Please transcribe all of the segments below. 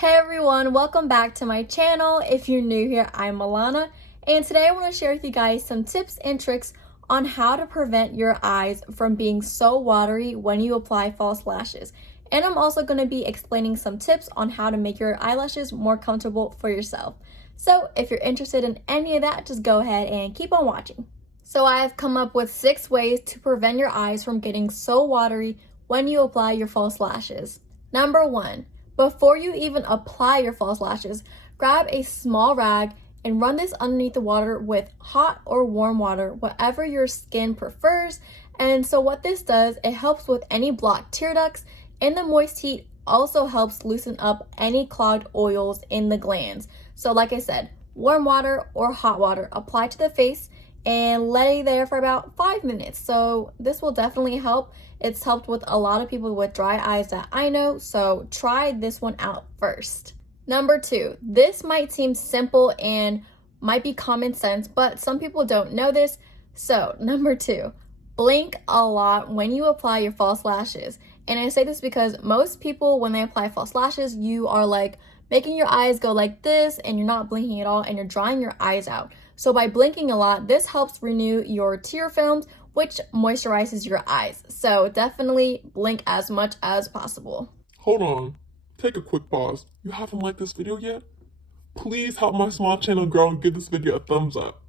Hey everyone, welcome back to my channel. If you're new here, I'm Milana, and today I want to share with you guys some tips and tricks on how to prevent your eyes from being so watery when you apply false lashes. And I'm also going to be explaining some tips on how to make your eyelashes more comfortable for yourself. So if you're interested in any of that, just go ahead and keep on watching. So I have come up with 6 ways to prevent your eyes from getting so watery when you apply your false lashes. Number 1. Before you even apply your false lashes, grab a small rag and run this underneath the water with hot or warm water, whatever your skin prefers. And so what this does, it helps with any blocked tear ducts, and the moist heat also helps loosen up any clogged oils in the glands. So like I said, warm water or hot water, apply to the face and let it there for about 5 minutes. So this will definitely help. It's helped with a lot of people with dry eyes that I know, so try this one out first. Number 2, this might seem simple and might be common sense, but some people don't know this. So number 2, blink a lot when you apply your false lashes. And I say this because most people, when they apply false lashes, you are like making your eyes go like this and you're not blinking at all and you're drying your eyes out. So by blinking a lot, this helps renew your tear films, which moisturizes your eyes. So definitely blink as much as possible. Hold on. Take a quick pause. You haven't liked this video yet? Please help my small channel grow and give this video a thumbs up.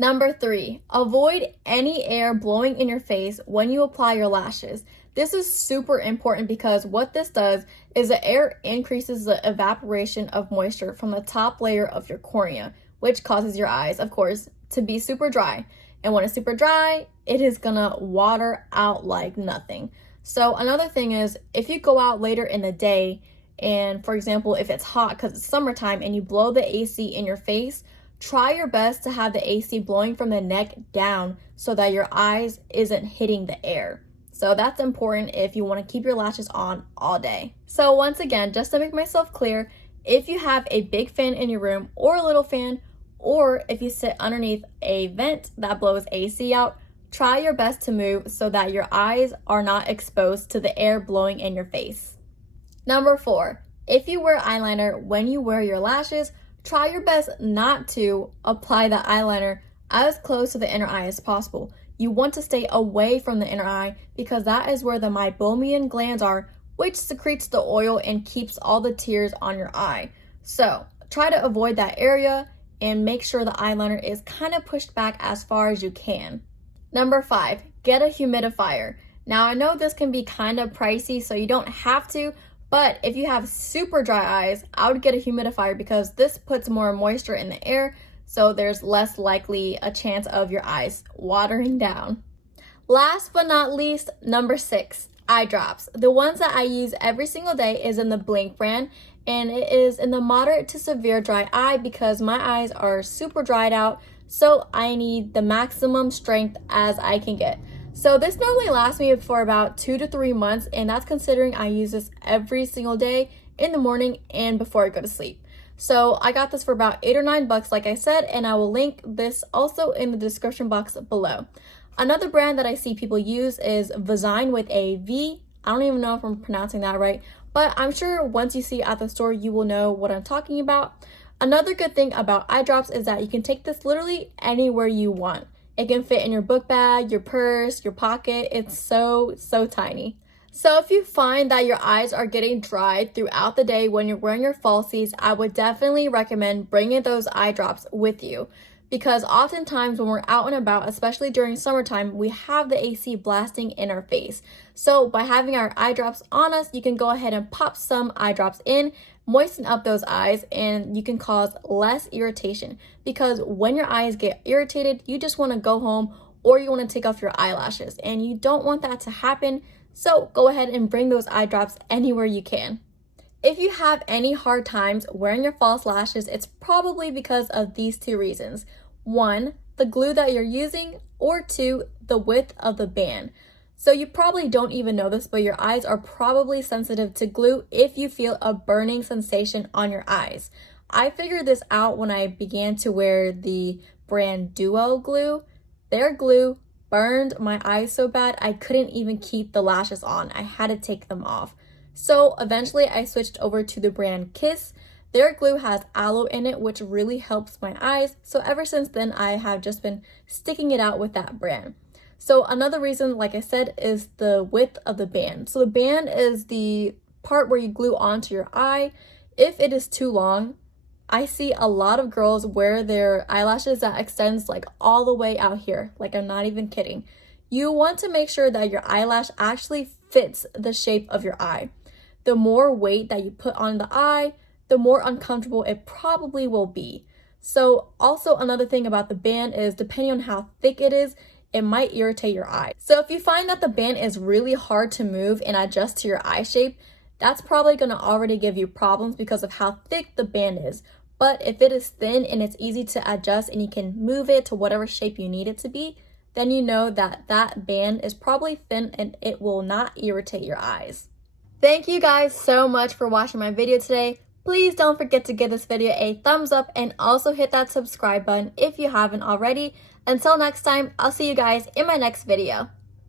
Number 3, avoid any air blowing in your face when you apply your lashes. This is super important because what this does is the air increases the evaporation of moisture from the top layer of your cornea, which causes your eyes, of course, to be super dry. And when it's super dry, it is gonna water out like nothing. So another thing is, if you go out later in the day, and for example, if it's hot because it's summertime and you blow the AC in your face, try your best to have the AC blowing from the neck down so that your eyes isn't hitting the air. So that's important if you want to keep your lashes on all day. So once again, just to make myself clear, if you have a big fan in your room or a little fan, or if you sit underneath a vent that blows AC out, try your best to move so that your eyes are not exposed to the air blowing in your face. Number 4, if you wear eyeliner when you wear your lashes, try your best not to apply the eyeliner as close to the inner eye as possible. You want to stay away from the inner eye because that is where the meibomian glands are, which secretes the oil and keeps all the tears on your eye. So try to avoid that area and make sure the eyeliner is kind of pushed back as far as you can. Number 5, get a humidifier. Now I know this can be kind of pricey, so you don't have to, but if you have super dry eyes, I would get a humidifier because this puts more moisture in the air, so there's less likely a chance of your eyes watering down. Last but not least, number 6, eye drops. The ones that I use every single day is in the Blink brand, and it is in the moderate to severe dry eye because my eyes are super dried out, so I need the maximum strength as I can get. So this normally lasts me for about 2 to 3 months, and that's considering I use this every single day in the morning and before I go to sleep. So I got this for about $8 or $9 like I said, and I will link this also in the description box below. Another brand that I see people use is Vizine with a V. I don't even know if I'm pronouncing that right, but I'm sure once you see it at the store, you will know what I'm talking about. Another good thing about eye drops is that you can take this literally anywhere you want. It can fit in your book bag, your purse, your pocket. It's so tiny. So if you find that your eyes are getting dry throughout the day when you're wearing your falsies, I would definitely recommend bringing those eye drops with you. Because oftentimes when we're out and about, especially during summertime, we have the AC blasting in our face. So by having our eye drops on us, you can go ahead and pop some eye drops in, moisten up those eyes, and you can cause less irritation. Because when your eyes get irritated, you just want to go home or you want to take off your eyelashes, and you don't want that to happen. So go ahead and bring those eye drops anywhere you can. If you have any hard times wearing your false lashes, it's probably because of these 2 reasons. 1, the glue that you're using, or 2, the width of the band. So you probably don't even know this, but your eyes are probably sensitive to glue if you feel a burning sensation on your eyes. I figured this out when I began to wear the brand Duo glue. Their glue burned my eyes so bad I couldn't even keep the lashes on. I had to take them off. So eventually I switched over to the brand Kiss. Their glue has aloe in it, which really helps my eyes. So ever since then, I have just been sticking it out with that brand. So another reason, like I said, is the width of the band. So the band is the part where you glue onto your eye. If it is too long, I see a lot of girls wear their eyelashes that extends like all the way out here. Like, I'm not even kidding. You want to make sure that your eyelash actually fits the shape of your eye. The more weight that you put on the eye, the more uncomfortable it probably will be. So also another thing about the band is depending on how thick it is, it might irritate your eye. So if you find that the band is really hard to move and adjust to your eye shape, that's probably going to already give you problems because of how thick the band is. But if it is thin and it's easy to adjust and you can move it to whatever shape you need it to be, then you know that that band is probably thin and it will not irritate your eyes. Thank you guys so much for watching my video today. Please don't forget to give this video a thumbs up and also hit that subscribe button if you haven't already. Until next time, I'll see you guys in my next video.